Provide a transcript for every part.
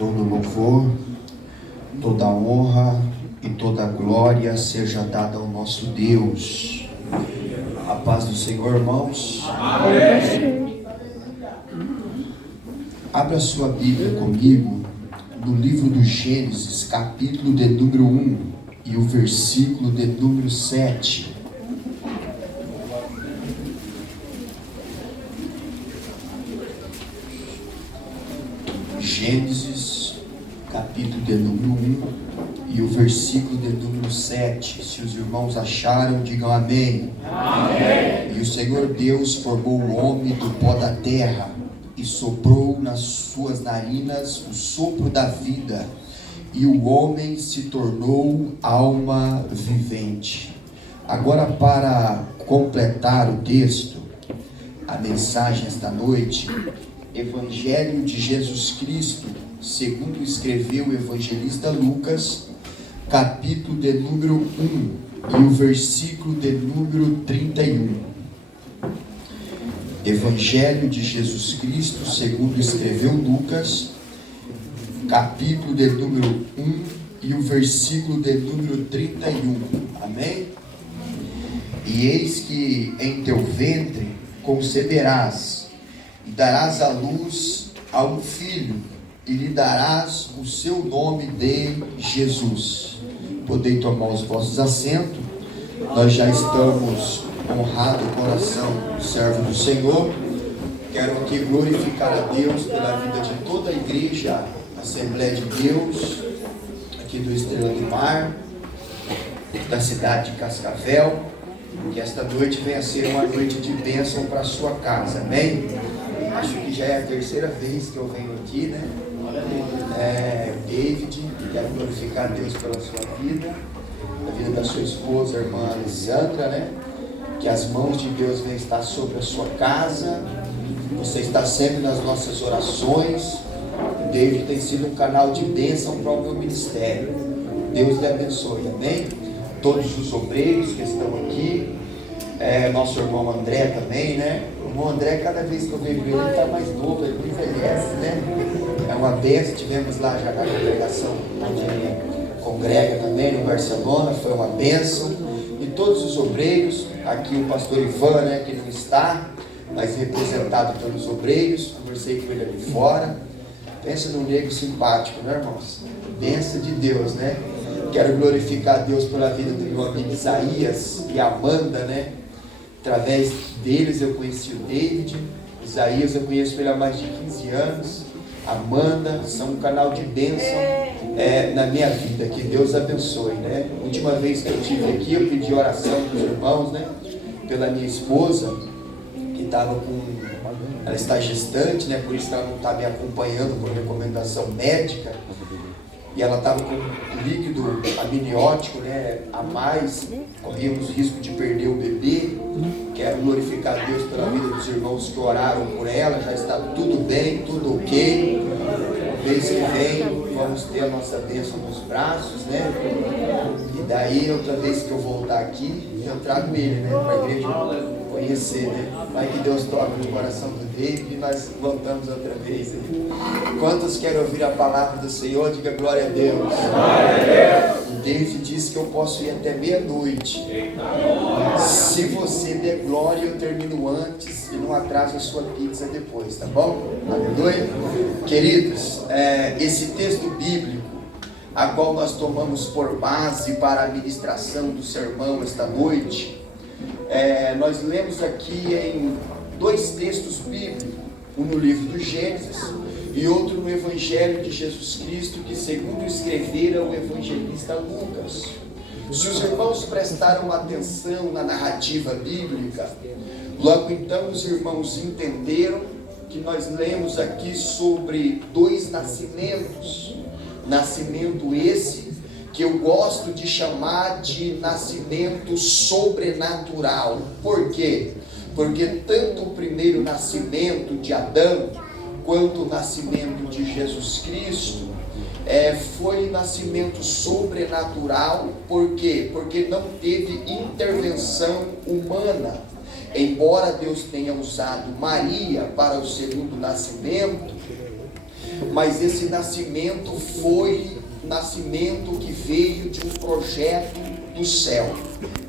todo louvor, toda honra e toda glória seja dada ao nosso Deus. A paz do Senhor, irmãos. Amém. Abra sua Bíblia comigo no livro do Gênesis, capítulo de número 1 e o versículo de número 7. Gênesis, capítulo de número 1 e o versículo de número 7. Se os irmãos acharam, digam amém. Amém. E o Senhor Deus formou o homem do pó da terra e soprou nas suas narinas o sopro da vida, e o homem se tornou alma vivente. Agora, para completar o texto, a mensagem esta noite, Evangelho de Jesus Cristo, segundo escreveu o evangelista Lucas, capítulo de número 1 e o versículo de número 31. Evangelho de Jesus Cristo, segundo escreveu Lucas, capítulo de número 1 e o versículo de número 31. Amém? E eis que em teu ventre conceberás, e darás à luz a um filho, e lhe darás o seu nome de Jesus. Podem tomar os vossos assentos. Nós já estamos honrado o coração do servo do Senhor. Quero aqui glorificar a Deus pela vida de toda a igreja, Assembleia de Deus, aqui do Estrela do Mar, da cidade de Cascavel. Que esta noite venha a ser uma noite de bênção para a sua casa, amém? Acho que já é a terceira vez que eu venho aqui, né? David, quero glorificar a Deus pela sua vida, a vida da sua esposa, a irmã Alessandra, né? Que as mãos de Deus venham estar sobre a sua casa. Você está sempre nas nossas orações. David tem sido um canal de bênção para o meu ministério. Deus lhe abençoe, amém? Todos os obreiros que estão aqui, nosso irmão André também, né? O irmão André, cada vez que eu vejo ele, está mais novo, ele não envelhece, né? É uma bênção. Tivemos lá já na congregação onde congrega também no Barcelona, foi uma bênção. E todos os obreiros, aqui o pastor Ivan, né, que não está, mas representado pelos obreiros, conversei com ele ali fora. Pensa num negro simpático, né, irmãos? Bênção de Deus, né? Quero glorificar a Deus pela vida do meu amigo Isaías e Amanda, né? Através deles eu conheci o David. Isaías eu conheço ele há mais de 15 anos. Amanda, são um canal de bênção na minha vida. Que Deus abençoe, né? A última vez que eu estive aqui, eu pedi oração dos irmãos, né? Pela minha esposa, que estava ela está gestante, né? Por isso que ela não está me acompanhando por recomendação médica. E ela estava com líquido amniótico, né, a mais, corríamos risco de perder o bebê. Quero glorificar a Deus pela vida dos irmãos que oraram por ela. Já está tudo bem, tudo ok. Mês que vem vamos ter a nossa bênção nos braços, né? E daí, outra vez que eu voltar aqui, eu trago ele, né, para a igreja conhecer, né? Vai que Deus toca no coração do David e nós voltamos outra vez. Quantos querem ouvir a palavra do Senhor? Diga glória a Deus. Glória a Deus. O David disse que eu posso ir até meia-noite. Se você der glória, eu termino antes e não atraso a sua pizza depois, tá bom? Aleluia. Queridos, esse texto bíblico, a qual nós tomamos por base para a ministração do sermão esta noite, nós lemos aqui em dois textos bíblicos, um no livro do Gênesis e outro no Evangelho de Jesus Cristo, que segundo escrevera o evangelista Lucas. Se os irmãos prestaram atenção na narrativa bíblica, logo então os irmãos entenderam que nós lemos aqui sobre dois nascimentos. Nascimento esse que eu gosto de chamar de nascimento sobrenatural. Por quê? Porque tanto o primeiro nascimento de Adão quanto o nascimento de Jesus Cristo foi nascimento sobrenatural. Por quê? Porque não teve intervenção humana. Embora Deus tenha usado Maria para o segundo nascimento, mas esse nascimento foi nascimento que veio de um projeto do céu.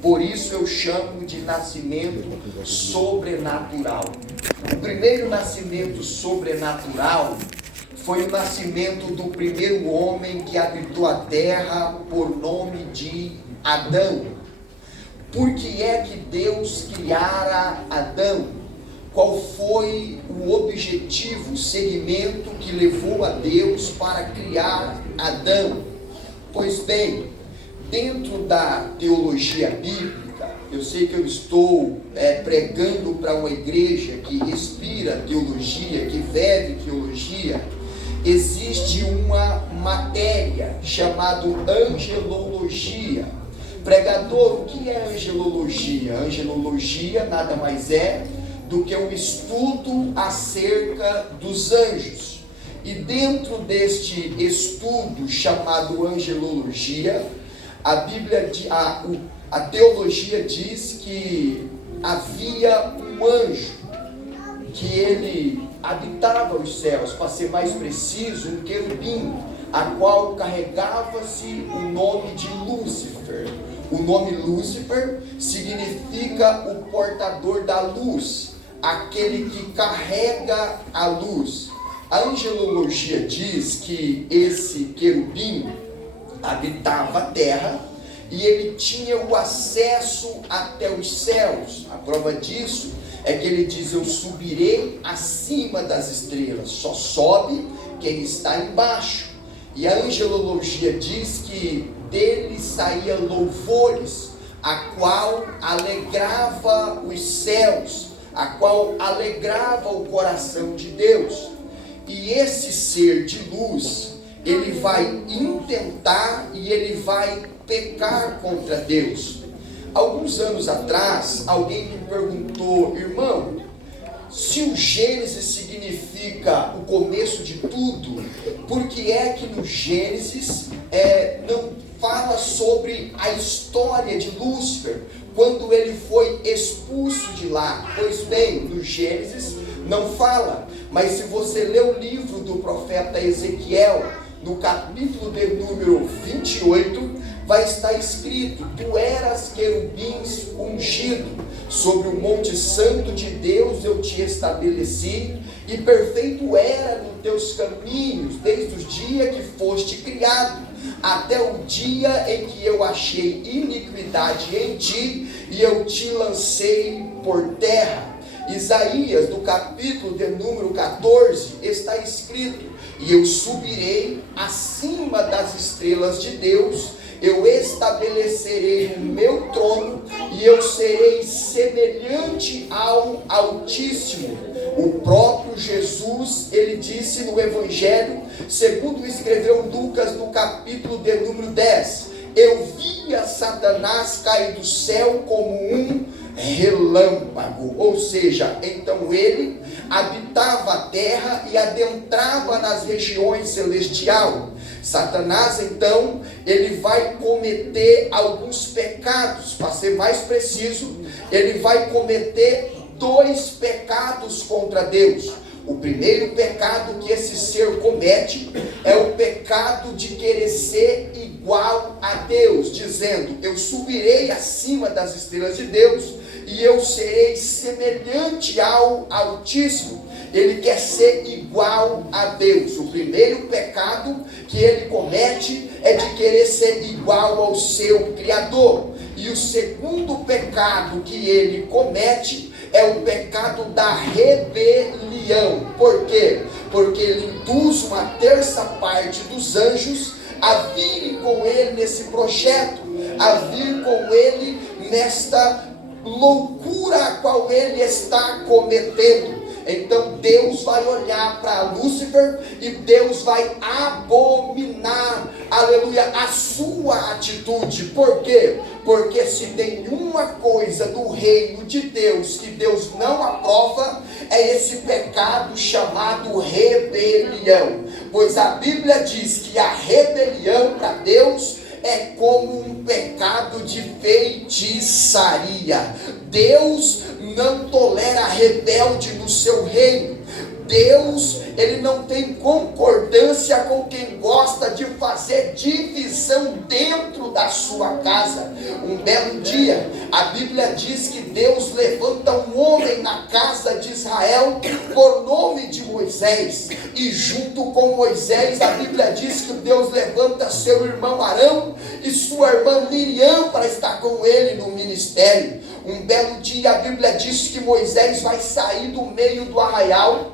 Por isso eu chamo de nascimento sobrenatural. O primeiro nascimento sobrenatural foi o nascimento do primeiro homem que habitou a terra, por nome de Adão. Por que é que Deus criara Adão? Qual foi o objetivo, o segmento que levou a Deus para criar Adão? Pois bem, dentro da teologia bíblica, eu sei que eu estou pregando para uma igreja que respira teologia, que vive teologia. Existe uma matéria chamada angelologia. Pregador, o que é angelologia? Angelologia nada mais é do que um estudo acerca dos anjos. E dentro deste estudo chamado angelologia, a Bíblia, a teologia diz que havia um anjo, que ele habitava os céus, para ser mais preciso, um querubim, a qual carregava-se o nome de Lúcifer. O nome Lúcifer significa o portador da luz, aquele que carrega a luz. A angelologia diz que esse querubim habitava a terra e ele tinha o acesso até os céus. A prova disso é que ele diz: eu subirei acima das estrelas. Só sobe quem está embaixo. E a angelologia diz que dele saía louvores, a qual alegrava os céus, a qual alegrava o coração de Deus. E esse ser de luz, ele vai intentar e ele vai pecar contra Deus. Alguns anos atrás, alguém me perguntou: irmão, se o Gênesis significa o começo de tudo, por que é que no Gênesis não fala sobre a história de Lúcifer, quando ele foi expulso de lá? Pois bem, no Gênesis não fala, mas se você ler o livro do profeta Ezequiel, no capítulo de número 28, vai estar escrito: tu eras querubins ungido, sobre o monte santo de Deus eu te estabeleci, e perfeito era nos teus caminhos, desde o dia que foste criado, até o dia em que eu achei iniquidade em ti, e eu te lancei por terra. Isaías, no capítulo de número 14, está escrito: e eu subirei acima das estrelas de Deus, eu estabelecerei o meu trono, e eu serei semelhante ao Altíssimo. O próprio Jesus, ele disse no Evangelho, segundo escreveu Lucas, no capítulo de número 10, eu via Satanás cair do céu como um relâmpago. Ou seja, então ele habitava a terra e adentrava nas regiões celestiais. Satanás, então, ele vai cometer alguns pecados. Para ser mais preciso, ele vai cometer 2 pecados contra Deus. O primeiro pecado que esse ser comete é o pecado de querer ser igual a Deus, dizendo: eu subirei acima das estrelas de Deus e eu serei semelhante ao Altíssimo. Ele quer ser igual a Deus. O primeiro pecado que ele comete é de querer ser igual ao seu Criador. E o segundo pecado que ele comete é o pecado da rebelião. Por quê? Porque ele induz uma terça parte dos anjos a virem com ele nesse projeto, a vir com ele nesta loucura a qual ele está cometendo. Então Deus vai olhar para Lúcifer e Deus vai abominar, aleluia, a sua atitude. Por quê? Porque se tem uma coisa do reino de Deus que Deus não aprova, é esse pecado chamado rebelião. Pois a Bíblia diz que a rebelião para Deus é como um pecado de feitiçaria. Deus não tolera rebelde no seu reino. Deus, ele não tem concordância com quem gosta de fazer divisão dentro da sua casa. Um belo dia, a Bíblia diz que Deus levanta um homem na casa de Israel por nome de Moisés, e junto com Moisés, a Bíblia diz que Deus levanta seu irmão Arão e sua irmã Miriam para estar com ele no ministério. Um belo dia, a Bíblia diz que Moisés vai sair do meio do arraial,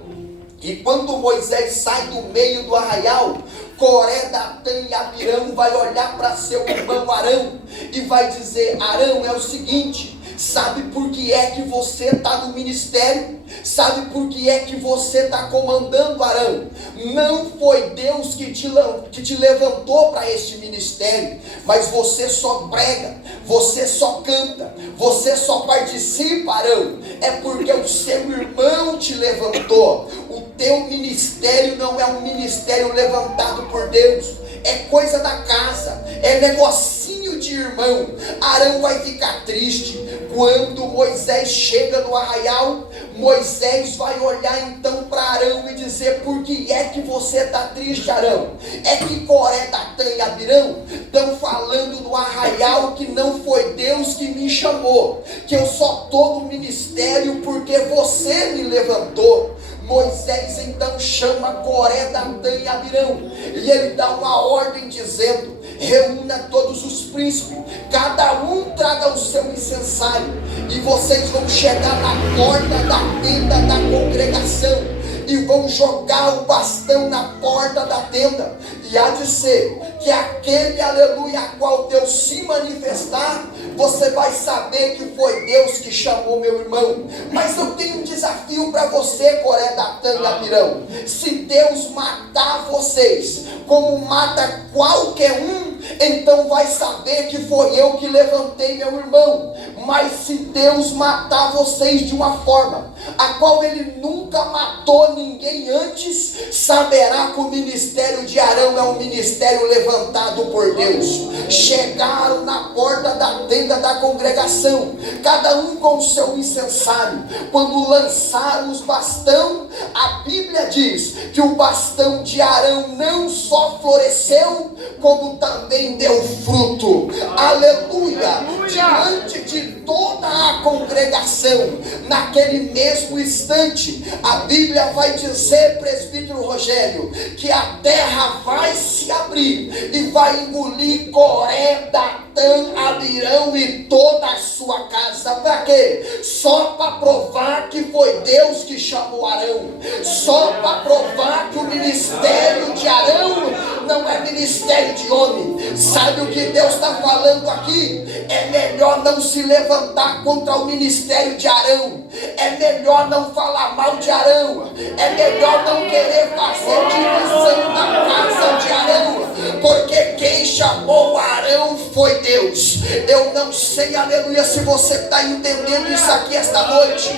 e quando Moisés sai do meio do arraial, Coré, Datã e Abirão vai olhar para seu irmão Arão e vai dizer: Arão, é o seguinte, sabe por que é que você está no ministério? Sabe por que é que você está comandando, Arão? Não foi Deus que te levantou para este ministério, mas você só prega, você só canta, você só participa, Arão. É porque o seu irmão te levantou. O teu ministério não é um ministério levantado por Deus, é coisa da casa, é negocinho de irmão. Arão vai ficar triste. Quando Moisés chega no arraial, Moisés vai olhar então para Arão e dizer: por que é que você está triste, Arão? É que Coré, Datã e Abirão estão falando no arraial que não foi Deus que me chamou, que eu só estou no ministério porque você me levantou. Moisés então chama Coré, Datã e Abirão, e ele dá uma ordem dizendo: reúna todos os príncipes, cada um traga o seu incensário, e vocês vão chegar na porta da tenda da congregação, e vão jogar o bastão na porta da tenda, e há de ser que aquele aleluia a qual Deus se manifestar, você vai saber que foi Deus que chamou meu irmão. Mas eu tenho um desafio para você, Coré, Datã e Abirão. Se Deus matar vocês como mata qualquer um, então vai saber que foi eu que levantei meu irmão. Mas se Deus matar vocês de uma forma a qual ele nunca matou ninguém antes, saberá que o ministério de Arão é um ministério levantado por Deus. Chegaram na porta da tenda da congregação, cada um com o seu incensário. Quando lançaram os bastão, a Bíblia diz que o bastão de Arão não só floresceu, como também deu fruto. Aleluia! Diante de toda a congregação, naquele mesmo instante, a Bíblia vai dizer, presbítero Rogério, que a terra vai se abrir e vai engolir Coré, Datã, Abirão e toda a sua casa. Para quê? Só para provar que foi Deus que chamou Arão, só para provar que o ministério de Arão não é ministério de homem. Sabe o que Deus está falando aqui? É melhor não se levantar contra o ministério de Arão, é melhor não falar mal de Arão, é melhor não querer fazer divisão na casa de Arão, porque quem chamou Arão foi Deus. Eu não sei, aleluia, se você está entendendo isso aqui esta noite,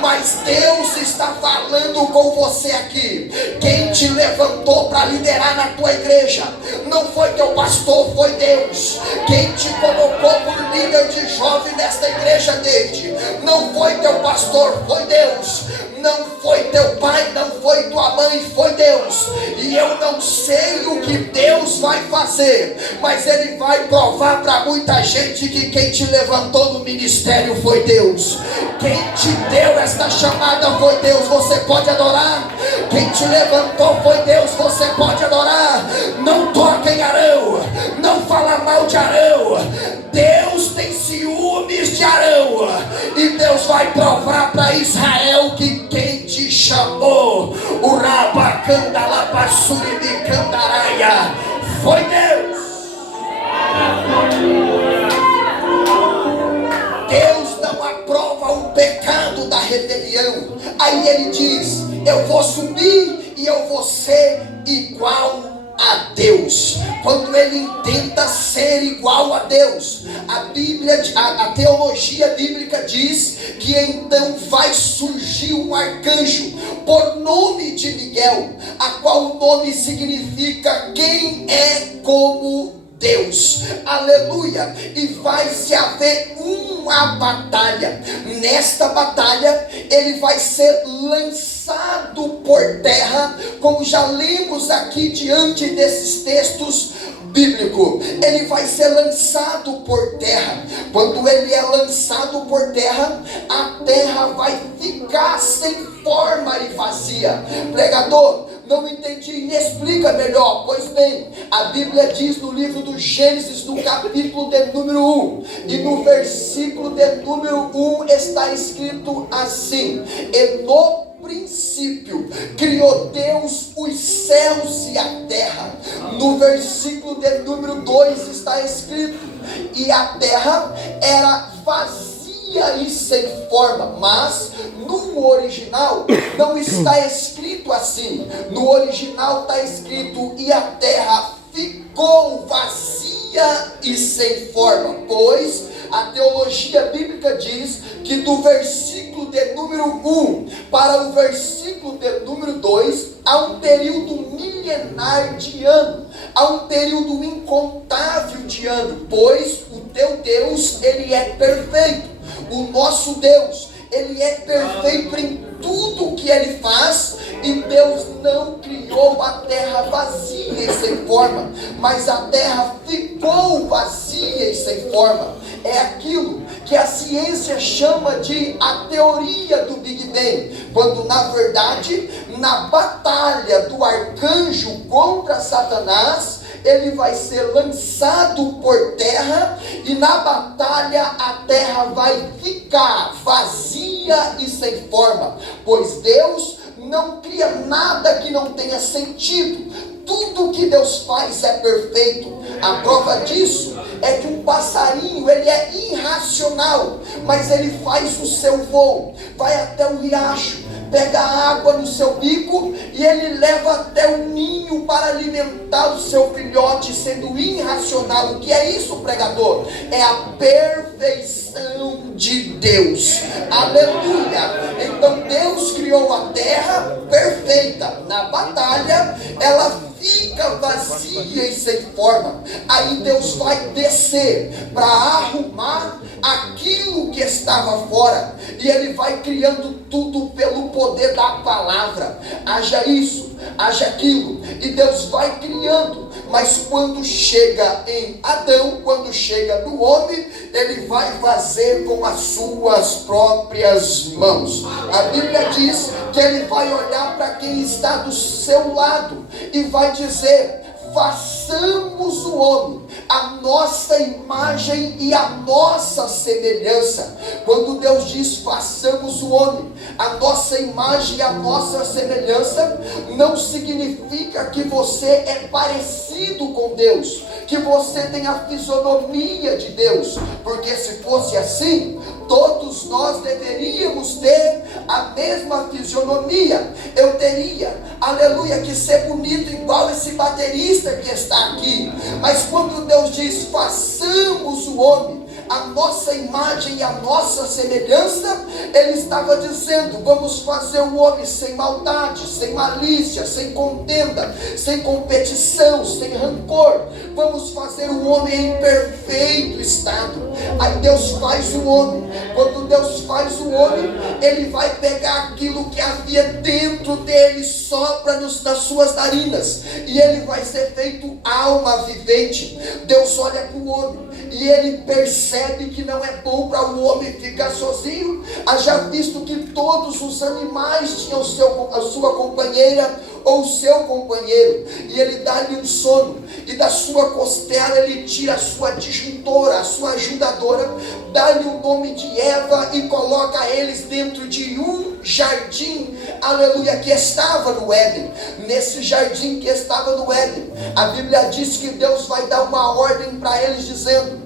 mas Deus está falando com você aqui. Quem te levantou para liderar na tua igreja não foi teu pastor, foi Deus. Quem te colocou por líder de jovem nesta igreja, David, não foi teu pastor, foi Deus. Não foi teu pai, não foi tua mãe, foi Deus. E eu não sei o que Deus vai fazer, mas Ele vai provar para muita gente que quem te levantou no ministério foi Deus. Quem te deu esta chamada foi Deus. Você pode adorar. Quem te levantou foi Deus. Você pode adorar. Não toque em Arão, não fala mal de Arão. Deus tem ciúmes de Arão, e Deus vai provar para Israel que quem te chamou, o Rabacandalapassuribicandaraia, foi Deus. Deus não aprova o pecado da rebelião. Aí ele diz: eu vou subir e eu vou ser igual a Deus. Quando ele tenta ser igual a Deus, a Bíblia, a teologia bíblica diz que então vai surgir um arcanjo por nome de Miguel, a qual o nome significa quem é como Deus, aleluia, e vai se haver uma batalha. Nesta batalha ele vai ser lançado por terra, como já lemos aqui diante desses textos bíblicos. Ele vai ser lançado por terra. Quando ele é lançado por terra, a terra vai ficar sem forma e vazia. Pregador, não entendi, me explica melhor. Pois bem, a Bíblia diz no livro do Gênesis, no capítulo de número 1, e no versículo de número 1 está escrito assim: e no princípio criou Deus os céus e a terra. No versículo de número 2 está escrito: e a terra era vazia e sem forma. Mas no original não está escrito assim. No original está escrito: e a terra ficou vazia e sem forma. Pois a teologia bíblica diz que do versículo de número 1 para o versículo de número 2 há um período milenar de ano, há um período incontável de ano, pois o teu Deus, ele é perfeito. O nosso Deus, ele é perfeito em tudo o que ele faz, e Deus não criou a terra vazia e sem forma, mas a terra ficou vazia e sem forma. É aquilo que a ciência chama de a teoria do Big Bang, quando na verdade, na batalha do arcanjo contra Satanás, ele vai ser lançado por terra, e na batalha a terra vai ficar vazia e sem forma, pois Deus não cria nada que não tenha sentido. Tudo que Deus faz é perfeito. A prova disso é que um passarinho, ele é irracional, mas ele faz o seu voo, vai até o riacho, pega água no seu bico e ele leva até o ninho para alimentar o seu filhote, sendo irracional. O que é isso, pregador? É a perfeição de Deus. Aleluia! Então Deus criou a terra perfeita. Na batalha ela fica vazia e sem forma. Aí Deus vai descer para arrumar aquilo que estava fora, e ele vai criando tudo pelo poder da palavra. Haja isso, haja aquilo, e Deus vai criando. Mas quando chega em Adão, quando chega no homem, ele vai fazer com as suas próprias mãos. A Bíblia diz que ele vai olhar para quem está do seu lado e vai dizer: façamos o homem a nossa imagem e a nossa semelhança. Quando Deus diz façamos o homem a nossa imagem e a nossa semelhança, não significa que você é parecido com Deus, que você tem a fisionomia de Deus, porque se fosse assim, todos nós deveríamos ter a mesma fisionomia. Eu teria, aleluia, que ser bonito igual esse baterista que está aqui. Mas quando Deus diz façamos o homem a nossa imagem e a nossa semelhança, ele estava dizendo: vamos fazer o homem sem maldade, sem malícia, sem contenda, sem competição, sem rancor. Vamos fazer o homem em perfeito estado. Aí Deus faz o homem. Quando Deus faz o homem, ele vai pegar aquilo que havia dentro dele, sopra nas suas narinas, e ele vai ser feito alma vivente. Deus olha para o homem e ele percebe que não é bom para o homem ficar sozinho. Haja visto que todos os animais tinham a sua companheira ou o seu companheiro, e ele dá-lhe um sono, e da sua costela ele tira a sua disjuntora, a sua ajudadora, dá-lhe o nome de Eva e coloca eles dentro de um jardim, aleluia, que estava no Éden. Nesse jardim que estava no Éden, a Bíblia diz que Deus vai dar uma ordem para eles dizendo: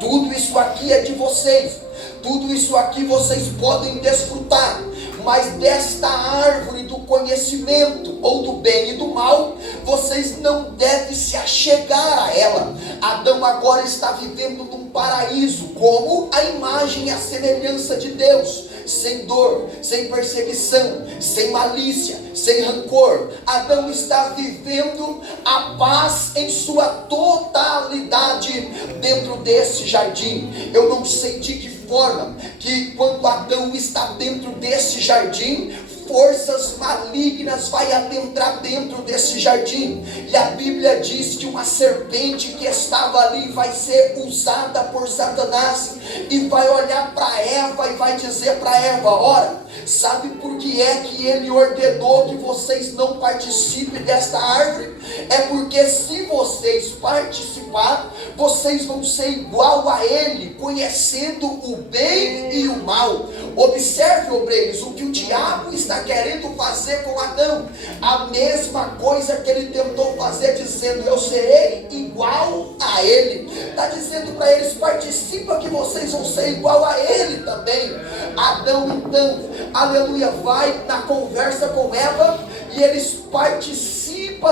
tudo isso aqui é de vocês, tudo isso aqui vocês podem desfrutar, mas desta árvore do conhecimento ou do bem e do mal, vocês não devem se achegar a ela. Adão agora está vivendo num paraíso, como a imagem e a semelhança de Deus. sem dor, sem perseguição, sem malícia, sem rancor. Adão está vivendo a paz em sua totalidade dentro desse jardim. Eu não sei de que forma que quando Adão está dentro desse jardim, forças malignas vai adentrar dentro desse jardim. E a Bíblia diz que uma serpente que estava ali vai ser usada por Satanás e vai olhar para Eva e vai dizer para Eva: ora, sabe por que é que ele ordenou que vocês não participem desta árvore? É porque se vocês participar, vocês vão ser igual a ele, conhecendo o bem e o mal. Observe, obreiros, o que o diabo está querendo fazer com Adão. A mesma coisa que ele tentou fazer, dizendo: eu serei igual a ele. Está dizendo para eles: participa que vocês vão ser igual a ele também. Adão então, aleluia, vai na conversa com Eva e eles participam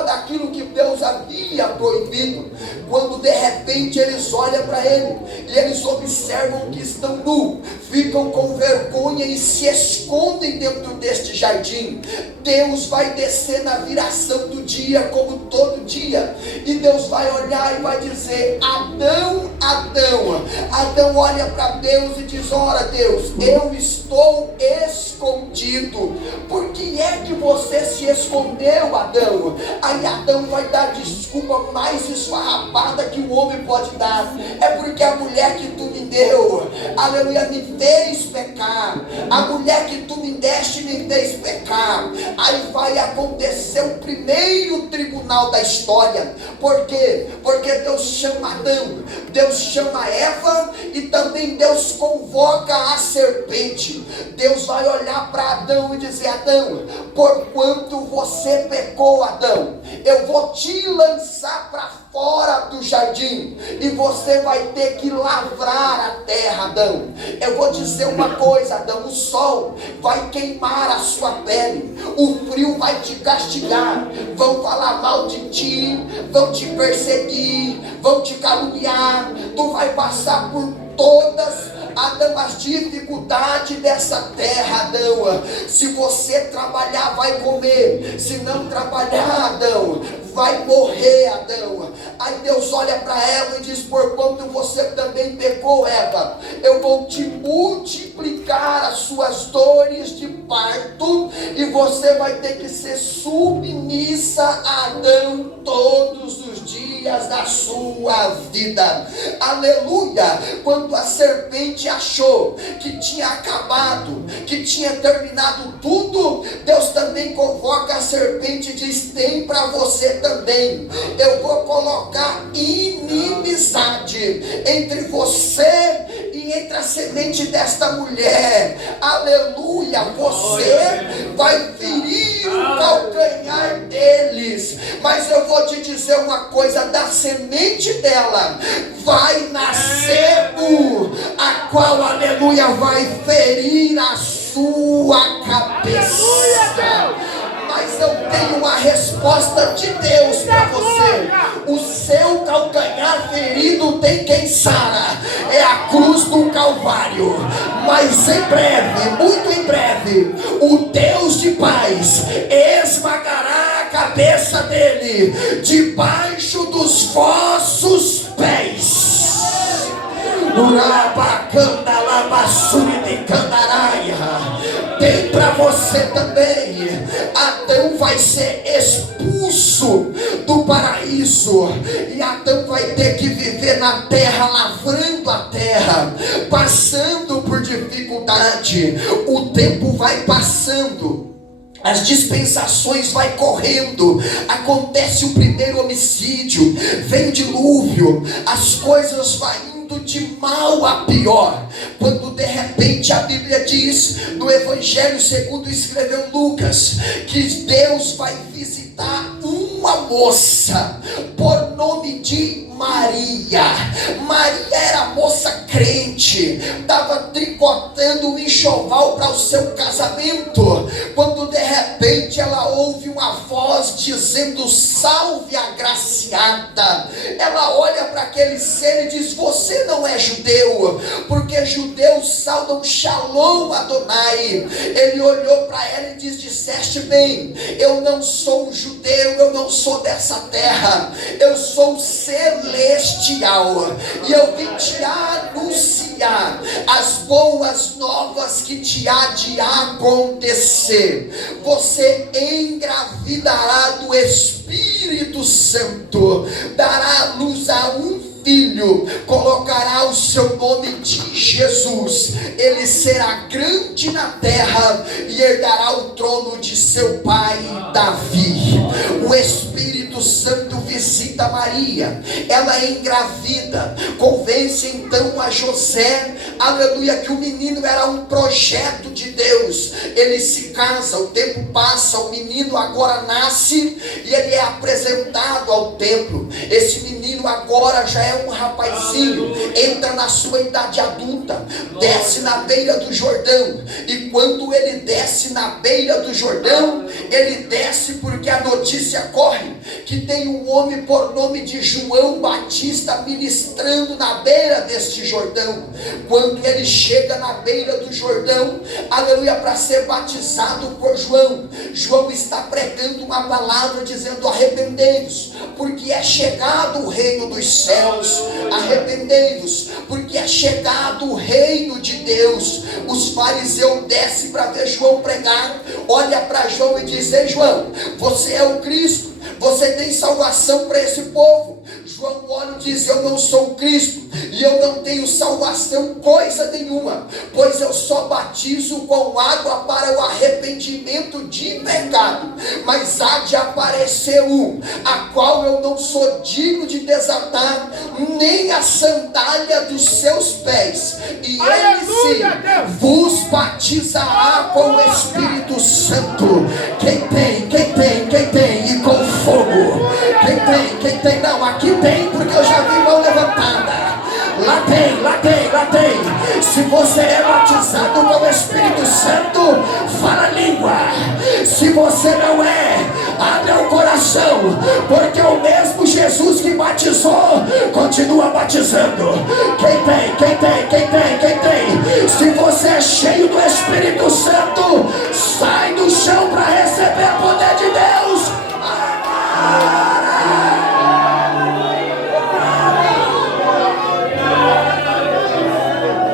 daquilo que Deus havia proibido. Quando de repente eles olham para ele e eles observam que estão nus, ficam com vergonha e se escondem dentro deste jardim. Deus vai descer na viração do dia, como todo dia, e Deus vai olhar e vai dizer: Adão, Adão. Adão olha para Deus e diz: ora, Deus, eu estou escondido. Por que é que você se escondeu, Adão? Aí Adão vai dar desculpa mais esfarrapada que o homem pode dar: é porque a mulher que tu me deu, aleluia, me fez pecar. A mulher que tu me deste me fez pecar. Aí vai acontecer o primeiro tribunal da história. Por quê? Porque Deus chama Adão, Deus chama Eva e também Deus convoca a serpente. Deus vai olhar para Adão e dizer: Adão, porquanto você pecou, Adão, eu vou te lançar para fora do jardim e você vai ter que lavrar a terra, Adão. Eu vou dizer uma coisa, Adão: o sol vai queimar a sua pele, o frio vai te castigar, vão falar mal de ti, vão te perseguir, vão te caluniar, tu vai passar por todas, Adão, as dificuldades dessa terra, Adão. Se você trabalhar, vai comer. Se não trabalhar, Adão, vai morrer, Adão. Aí Deus olha para Eva e diz: porquanto você também pecou, Eva, eu vou te multiplicar as suas dores de parto e você vai ter que ser submissa a Adão todos os dias da sua vida. Aleluia. Quando a serpente achou que tinha acabado, que tinha terminado tudo, Deus também convoca a serpente e diz: tem para você também. Eu vou colocar inimizade entre você e entre a semente desta mulher. Aleluia. Você vai ferir o calcanhar deles, mas eu vou te dizer uma coisa: da semente dela vai nascer a qual, aleluia, vai ferir a sua cabeça. Mas eu tenho uma resposta de Deus para você: o seu calcanhar ferido tem quem sara, é a cruz do Calvário. Mas em breve, muito em breve, o Deus de paz esmagará a cabeça dele debaixo dos vossos pés. Tem para você também. Adão vai ser expulso do paraíso e Adão vai ter que viver na terra, lavrando a terra, passando por dificuldade. O tempo vai passando, as dispensações vai correndo, acontece o primeiro homicídio, vem o dilúvio, as coisas vai indo de mal a pior, quando de repente a Bíblia diz no Evangelho segundo escreveu Lucas, que Deus vai visitar uma moça por nome de Maria. Maria era moça crente, estava tricotando um enxoval para o seu casamento, quando de repente ela ouve uma voz dizendo: salve agraciada. ela olha para aquele ser e diz: você não é judeu, porque judeus saudam Shalom Adonai. Ele olhou para ela e disse: disseste bem, eu não sou um judeu, eu não sou dessa terra, eu sou celestial, e eu vim te anunciar as boas novas que te há de acontecer. Você engravidará do Espírito Santo, dará à luz a um filho, colocará o seu nome de Jesus. Ele será grande na terra e herdará o trono de seu pai Davi. O Espírito Santo visita Maria, ela engravida, convence então a José, aleluia, que o menino era um projeto de Deus. Ele se casa, o tempo passa, o menino agora nasce e ele é apresentado ao templo. Esse menino agora já é um rapazinho, entra na sua idade adulta, desce na beira do Jordão, e quando ele desce na beira do Jordão, ele desce porque a notícia corre que tem um homem por nome de João Batista ministrando na beira deste Jordão. Quando ele chega na beira do Jordão, aleluia, para ser batizado por João, João está pregando uma palavra dizendo: arrependei-vos, porque é chegado o reino dos céus. Arrependei-vos, porque é chegado o reino de Deus. Os fariseus descem para ver João pregar, olha para João e diz: ei João, você é o Cristo, você tem salvação para esse povo. João olha e diz: eu não sou o Cristo, e eu não tenho salvação coisa nenhuma, pois eu só batizo com água para o arrependimento de pecado. Mas há de aparecer um, a qual eu não sou digno de desatar nem a sandália dos seus pés, e ele sim vos batizará com o Espírito Santo. Quem tem, e com fogo. Quem tem, não, aqui tem, porque eu já vi mão levantada. Lá tem. Se você é batizado com o Espírito Santo, fala língua. Se você não é, abre o coração, porque o mesmo Jesus que batizou, continua batizando. Quem tem. Se você é cheio do Espírito Santo, sai do chão para receber o poder de Deus.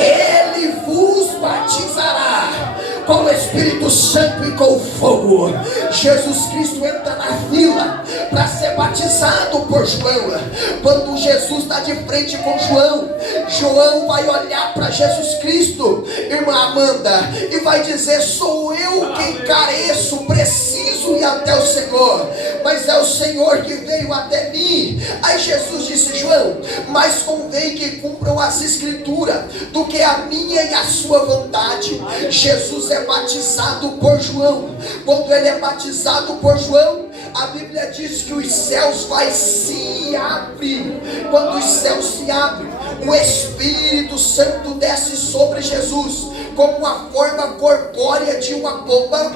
Ele vos batizará com o Espírito Santo e com fogo. Jesus Cristo entra na fila para ser batizado por João. Quando Jesus está de frente com João, João vai olhar para Jesus Cristo, irmã Amanda, e vai dizer: sou eu quem careço, preciso ir até o Senhor, mas é o Senhor que veio até mim. Aí Jesus disse: João, mais convém que cumpram as escrituras do que a minha e a sua vontade. Jesus é batizado por João. Quando ele é batizado por João, a Bíblia diz que os céus vai se abrir. Quando os céus se abrem, o Espírito Santo desce sobre Jesus como uma forma corpórea de uma pomba,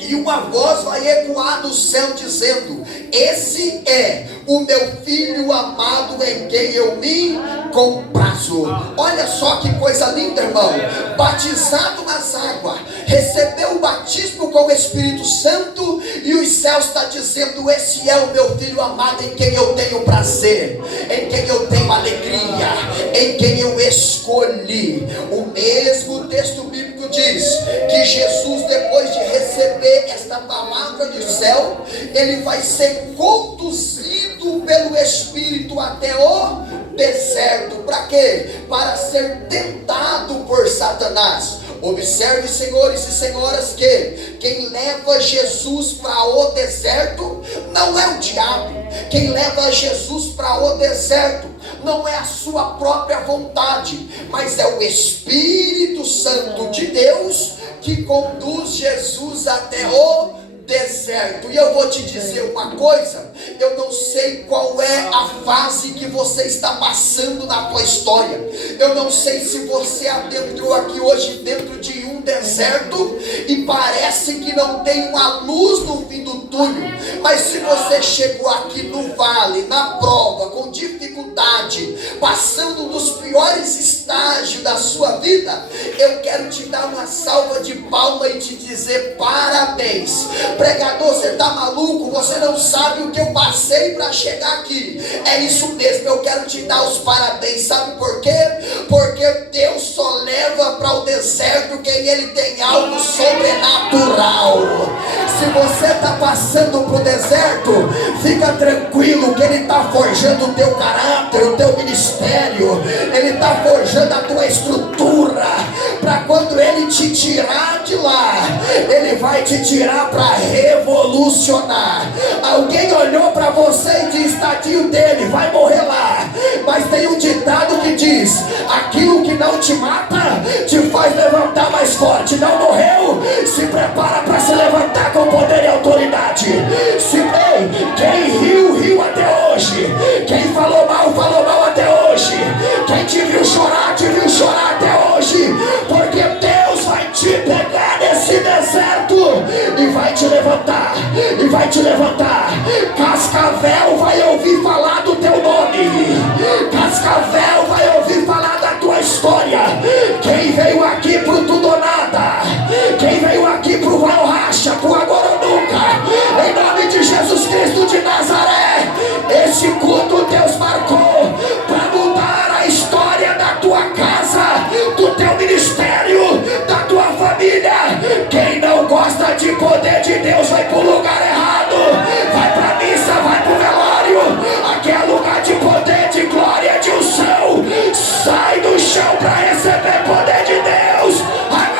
e uma voz vai ecoar do céu dizendo: esse é o meu filho amado em quem eu me comprazo. Olha só que coisa linda, irmão. Batizado nas águas, recebeu o batismo com o Espírito Santo, e os céus está dizendo: esse é o meu filho amado em quem eu tenho prazer, em quem eu tenho alegria, em quem eu escolhi. O mesmo texto bíblico diz que Jesus, depois de receber esta palavra do céu, ele vai ser conduzido pelo Espírito até o deserto. Para quê? Para ser tentado por Satanás. Observe, senhores e senhoras, que quem leva Jesus para o deserto não é o diabo. Quem leva Jesus para o deserto não é a sua própria vontade, mas é o Espírito Santo de Deus que conduz Jesus até o deserto. E eu vou te dizer uma coisa: eu não sei qual é a fase que você está passando na tua história. Eu não sei se você adentrou aqui hoje dentro de um deserto e parece que não tem uma luz no fim do túnel, mas se você chegou aqui no vale, na prova, prova, com dificuldade, passando dos piores estágios da sua vida, eu quero te dar uma salva de palma e te dizer parabéns. Pregador, você está maluco? Você não sabe o que eu passei para chegar aqui. É isso mesmo, eu quero te dar os parabéns. Sabe por quê? Porque Deus só leva para o deserto quem Ele tem algo sobrenatural. Se você está passando para o deserto, fica tranquilo que Ele está forjando o teu caráter, o teu ministério. Ele está forjando a tua estrutura, para quando Ele te tirar de lá, Ele vai te tirar para revolucionar. Alguém olhou para você e disse: tadinho dele, vai morrer lá. Mas tem um ditado que diz: aquilo que não te mata te faz levantar mais forte. Não morreu? Se prepara para se levantar com poder e autoridade. Quem riu até hoje. Quem falou mal até hoje. Quem te viu chorar até hoje. Porque Deus vai te pegar nesse deserto e vai te levantar. Cascavel vai ouvir falar do teu nome. Cascavel vai ouvir falar da tua história. Quem veio aqui pro tudo ou nada, quem veio aqui pro vai ou racha, pro agora ou nunca, em nome de Jesus Cristo de Nazaré, esse culto Deus marcou para mudar a história da tua casa, do teu ministério, da tua família. Quem não gosta de poder de Deus vai pro lugar errado. Vai pra missa, vai pro velório. Aqui é lugar de poder, de glória, de unção. Sai do chão para receber poder de Deus. Agora!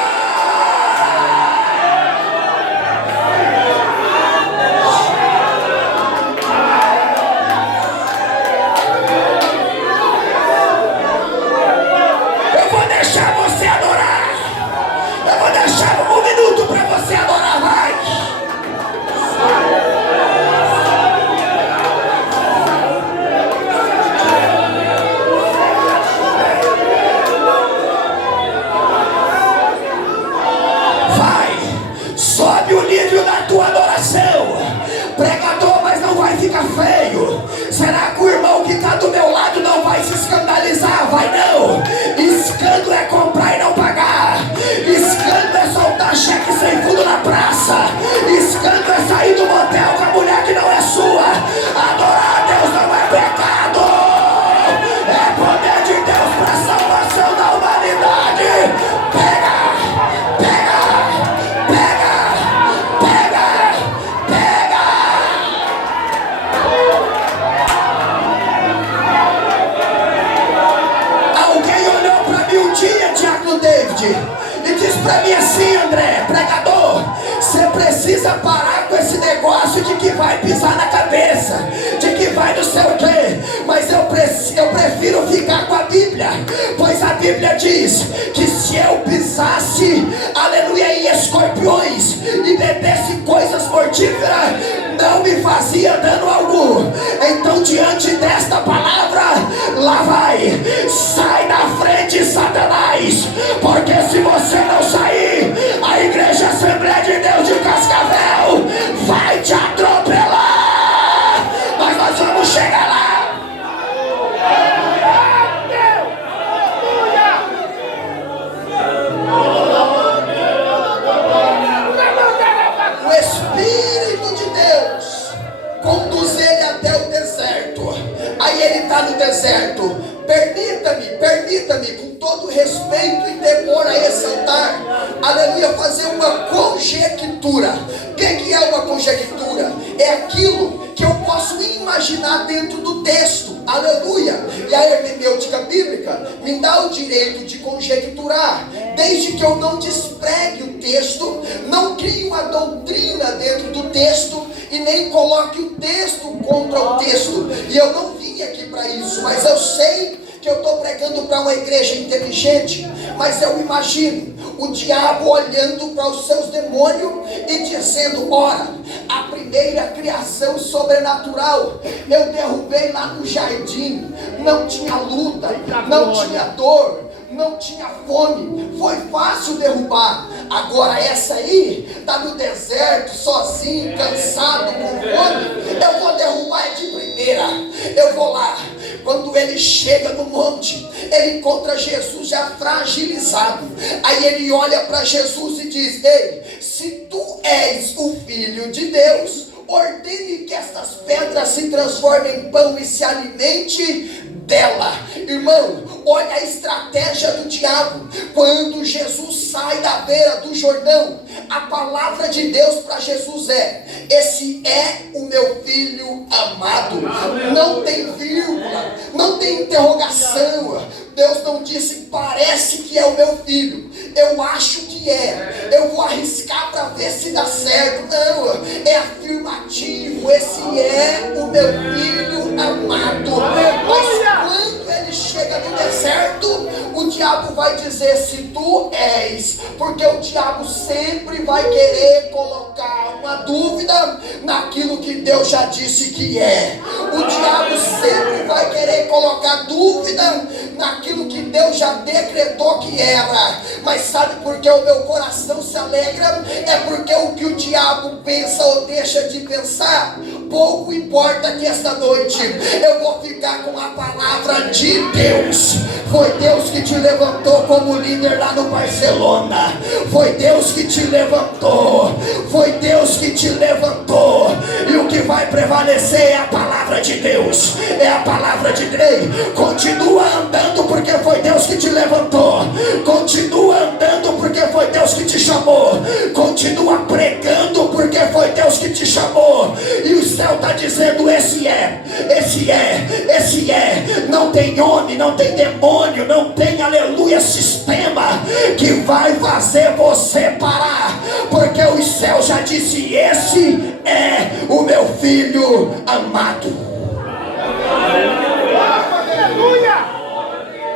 Eu vou deixar você adorar. Eu vou deixar 1 minuto para você adorar. Vai! Sobe o nível da tua adoração. Pregador, mas não vai ficar feio. Será que o irmão que está do meu lado não vai se escandalizar? Vai não. Escândalo é comprar e não pagar. Escândalo é soltar cheque sem fundo na praça. Escândalo é sair do motel com a mulher que não é sua. Adorar a Deus não é pecado. É poder de Deus para a salvação da humanidade. Pega. E diz pra mim assim: André, pregador, você precisa parar com esse negócio de que vai pisar na cabeça, de que vai não sei o quê. Mas eu prefiro ficar com a Bíblia, pois a Bíblia diz que se eu pisasse, aleluia, em escorpiões e bebesse coisas mortíferas, não me fazia dano algum. Então, diante desta palavra, lá vai, sai da frente, Satanás, porque se você não sair, a Igreja Assembleia de Deus de Cascavel vai te atropelar. Mas nós vamos chegar lá. O Espírito de Deus conduz ele até o deserto. Aí ele está no deserto. Permita-me, com todo respeito e temor a ressaltar, aleluia, fazer uma conjectura. O que é uma conjectura? É aquilo que eu posso imaginar dentro do texto, aleluia. E a hermenêutica bíblica me dá o direito de conjecturar, desde que eu não despregue o texto, não crie uma doutrina dentro do texto e nem coloque o texto contra o texto. E eu não vim aqui para isso, mas eu sei que eu estou pregando para uma igreja inteligente, mas eu imagino o diabo olhando para os seus demônios e dizendo: ora, a primeira criação sobrenatural eu derrubei lá no jardim, não tinha luta, não tinha dor, não tinha fome, foi fácil derrubar. Agora essa aí está no deserto, sozinho, cansado, com fome. Eu vou derrubar de primeira. Eu vou lá. Quando ele chega no monte, ele encontra Jesus já fragilizado. Aí ele olha para Jesus e diz: ei, se tu és o Filho de Deus, ordene que estas pedras se transformem em pão e se alimente dela. Irmão, olha a estratégia do diabo. Quando Jesus sai da beira do Jordão, a palavra de Deus para Jesus é: esse é o meu filho amado. Não tem vírgula, não tem interrogação. Deus não disse: parece que é o meu filho, eu acho que é, eu vou arriscar para ver se dá certo. Não, é afirmativo: esse é o meu filho amado. Mas quando ele chega no deserto, o diabo vai dizer: se tu és, porque o diabo sempre vai querer colocar uma dúvida naquilo que Deus já disse que é. O diabo sempre vai querer colocar dúvida naquilo que Deus já decretou que era. Mas sabe por que o meu coração se alegra? É porque o que o diabo pensa ou deixa de pensar, pouco importa, que esta noite eu vou ficar com a palavra de Deus. Foi Deus que te levantou como líder lá no Barcelona. Foi Deus que te levantou. Foi Deus que te levantou. E o que vai prevalecer é a palavra de Deus. É a palavra de Deus. Continua andando porque foi Deus que te levantou. Continua andando porque foi Deus que te chamou. Continua pregando porque foi Deus que te chamou. E o céu está dizendo: esse é, esse é, esse é. Não tem homem, não tem demônio, não tem, aleluia, sistema que vai fazer você parar, porque o céu já disse: esse é o meu filho amado.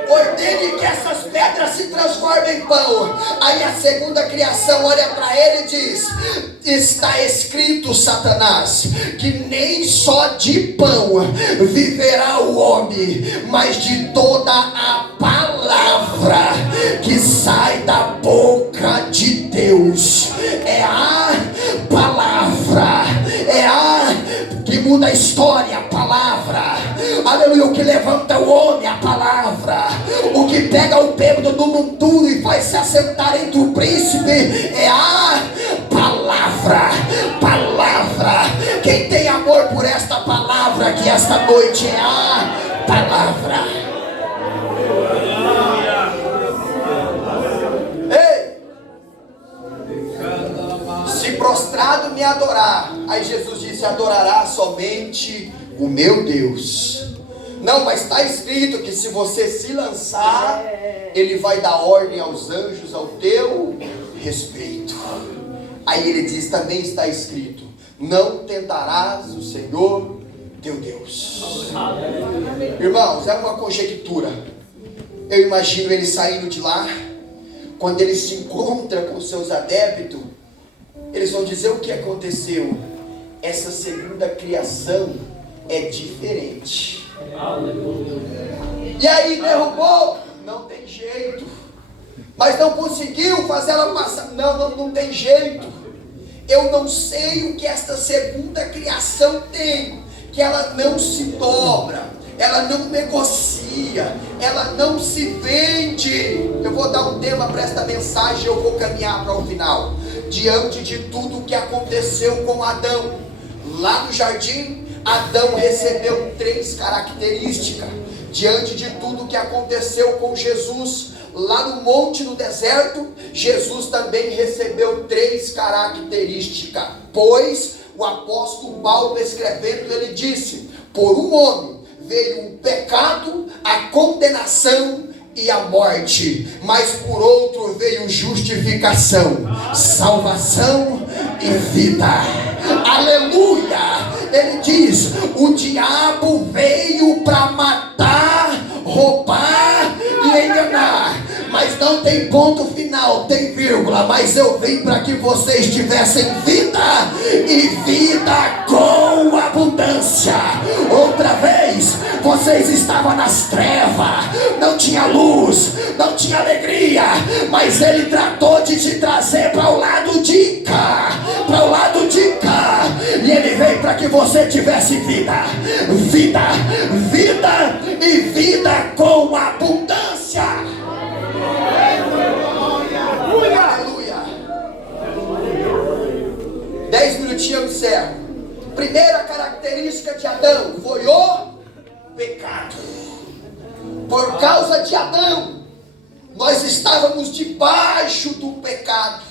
Ordene que essas pedras se transformem em pão. Aí a segunda criação olha para ele e diz: está escrito, Satanás, que nem só de pão viverá o homem, mas de toda a palavra que sai da boca de Deus. É a palavra, é a que muda a história, a palavra. Aleluia. O que levanta o homem, a palavra. O que pega o bêbado do monturo e faz se assentar entre o príncipe é a palavra. Palavra. Quem tem amor por esta palavra aqui esta noite é a palavra. Ei, se prostrado me adorar, aí Jesus disse: adorará somente o meu Deus. Não, mas está escrito que se você se lançar, ele vai dar ordem aos anjos ao teu respeito. Aí ele diz: também está escrito: não tentarás o Senhor teu Deus. Irmãos, é uma conjectura. Eu imagino ele saindo de lá. Quando ele se encontra com seus adeptos, eles vão dizer: o que aconteceu? Essa segunda criação é diferente. E aí derrubou? Não tem jeito. Mas não conseguiu fazer ela passar? Não tem jeito. Eu não sei o que esta segunda criação tem, que ela não se dobra, ela não negocia, ela não se vende. Eu vou dar um tema para esta mensagem, eu vou caminhar para o final. Diante de tudo o que aconteceu com Adão lá no jardim, Adão recebeu 3 características. Diante de tudo que aconteceu com Jesus lá no monte no deserto, Jesus também recebeu 3 características. Pois o apóstolo Paulo, escrevendo, ele disse: por um homem veio o pecado, a condenação e a morte, mas por outro veio justificação, salvação e vida. Aleluia! Ele diz: o diabo veio para matar, roubar e enganar, mas não tem ponto final, tem vírgula. Mas eu vim para que vocês tivessem vida e vida com abundância. Outra vez, Vocês estavam nas trevas, não tinha luz, não tinha alegria, mas Ele tratou de te trazer para o lado de cá, para o lado de cá. E Ele veio para que você tivesse vida, vida, vida e vida com abundância. Aleluia. 10 minutinhos eu encerro. Primeira característica de Adão foi o pecado. Por causa de Adão, nós estávamos debaixo do pecado.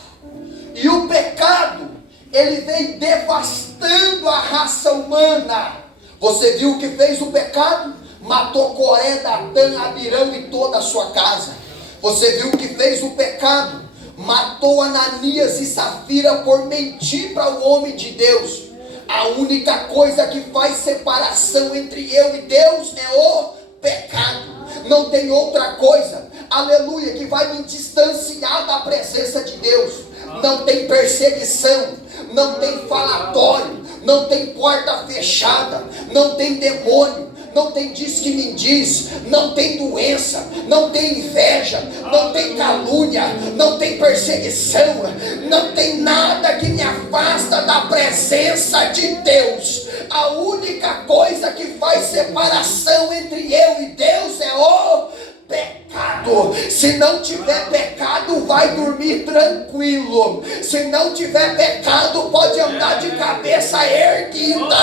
E o pecado, ele vem devastando a raça humana. Você viu o que fez o pecado? Matou Coré, Datã, Abirão e toda a sua casa. Você viu o que fez o pecado? Matou Ananias e Safira por mentir para o homem de Deus. A única coisa que faz separação entre eu e Deus é o pecado. Não tem outra coisa, aleluia, que vai me distanciar da presença de Deus. Não tem perseguição, não tem falatório, não tem porta fechada, não tem demônio, não tem diz que me diz, não tem doença, não tem inveja, não tem calúnia, não tem perseguição, não tem nada que me afasta da presença de Deus. A única coisa que faz separação entre eu e Deus é o pecado. Se não tiver pecado, vai dormir tranquilo. Se não tiver pecado, pode andar de cabeça erguida,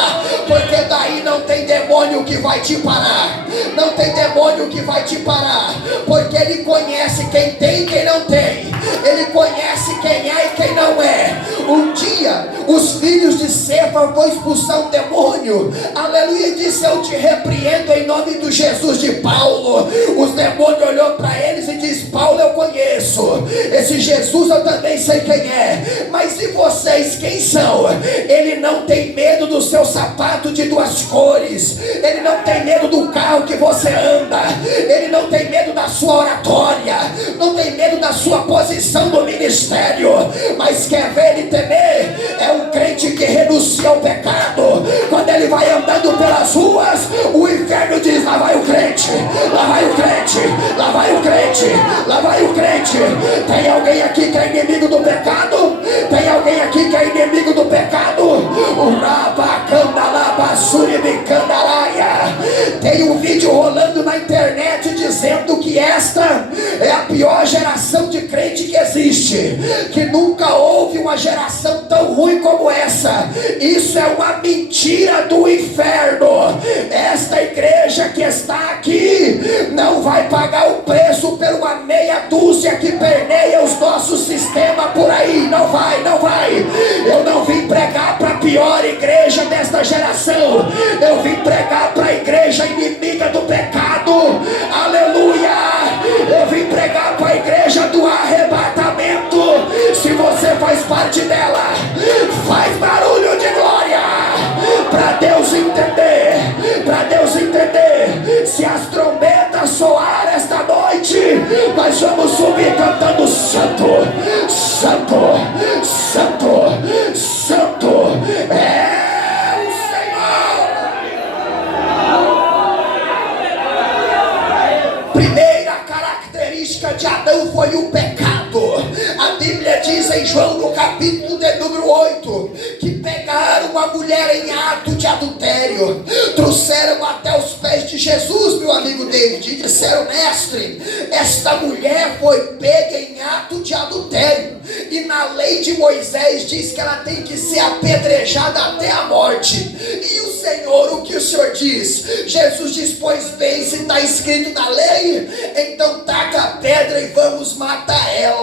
porque daí não tem demônio que vai te parar. Não tem demônio que vai te parar, porque Ele conhece quem tem e quem não tem. Ele conhece quem é e quem não é. Um dia, os filhos de Cefa vão expulsar um demônio, aleluia, e disse: eu te repreendo em nome do Jesus de Paulo. Os demônios olhou para eles e disse: Paulo eu conheço, esse Jesus eu também sei quem é, mas e vocês quem são? Ele não tem medo do seu sapato de 2 cores, ele não tem medo do carro que você anda, ele não tem medo da sua oratória, não tem medo da sua posição no ministério, mas quer ver ele temer? É um crente que renuncia ao pecado. Quando ele vai andando pelas ruas, o inferno diz: lá vai o crente, lá vai o crente, lá vai o crente, lá vai o crente. Tem alguém aqui que é inimigo do pecado? Tem alguém aqui que é inimigo do pecado? O tem um vídeo rolando na internet dizendo que esta é a pior geração de crente que existe, que nunca houve uma geração tão ruim como essa. Isso é uma mentira do inferno. Esta igreja que está aqui não vai pagar o preço por uma meia dúzia que permeia os nossos sistemas por aí. Não vai, não vai. Eu não vim pregar para a pior igreja desta geração, eu vim pregar para a igreja inimiga do pecado. Aleluia. Eu vim pregar para a igreja do arrebatamento. Se você faz parte dela, faz barulho de glória para Deus entender, para Deus entender. Se as trombetas soarem esta noite, nós vamos subir cantando: Santo, Santo, Santo, Santo é o Senhor. Primeira característica de Adão foi o pecado. A Bíblia diz em João, no capítulo de número 8, que pegaram uma mulher em ato de adultério, trouxeram até os pés de Jesus, meu amigo David, e disseram: mestre, esta mulher foi pega em ato de adultério, e na lei de Moisés diz que ela tem que ser apedrejada até a morte. E o Senhor, o que o Senhor diz? Jesus diz: pois bem, se está escrito na lei, então taca a pedra e vamos matar ela.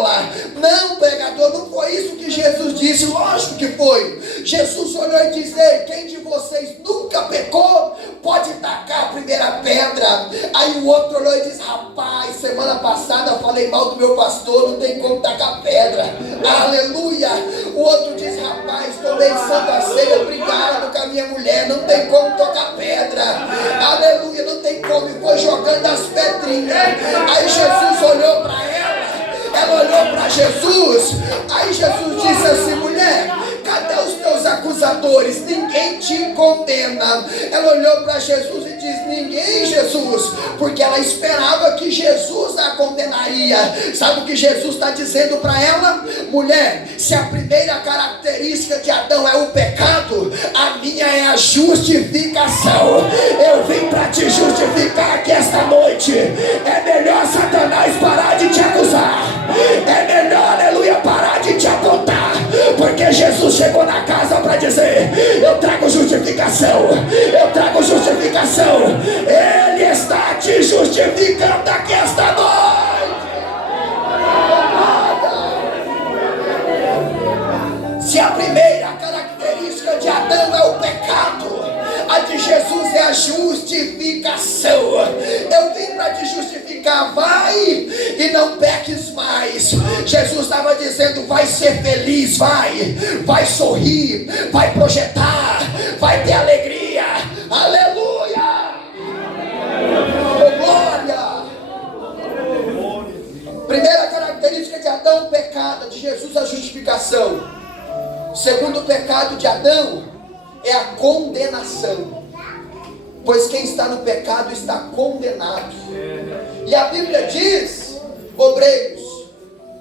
Não, pregador, não foi isso que Jesus disse. Lógico que foi. Jesus olhou e disse: ei, quem de vocês nunca pecou, pode tacar a primeira pedra. Aí o outro olhou e disse: rapaz, semana passada eu falei mal do meu pastor, não tem como tacar pedra. Aleluia. O outro diz: rapaz, tomei santa ceia obrigado com a minha mulher, não tem como tocar pedra. Aleluia, não tem como. E foi jogando as pedrinhas. Aí Jesus olhou para ela olhou para Jesus. Aí Jesus disse assim: mulher, cadê os teus acusadores? Ninguém te condena. Ela olhou para Jesus e disse: ninguém Jesus, porque ela esperava que Jesus a condenaria. Sabe o que Jesus está dizendo para ela? Mulher, se a primeira característica de Adão é o pecado, a minha é a justificação. Eu vim para te justificar aqui esta noite. É melhor Satanás parar de te acusar. É melhor, aleluia, parar de te apontar, porque Jesus chegou na casa para dizer: eu trago justificação, eu trago justificação. Ele está te justificando aqui esta noite. Se a primeira característica de Adão é o pecado, a de Jesus é a justificação. Eu vim para te justificar, vai e não peques mais. Jesus estava dizendo: vai ser feliz, vai sorrir, vai projetar, vai ter alegria. Aleluia! Oh, glória! Primeira característica de Adão, o pecado, de Jesus a justificação. Segundo pecado de Adão é a condenação, pois quem está no pecado está condenado. E a Bíblia diz, obreiros,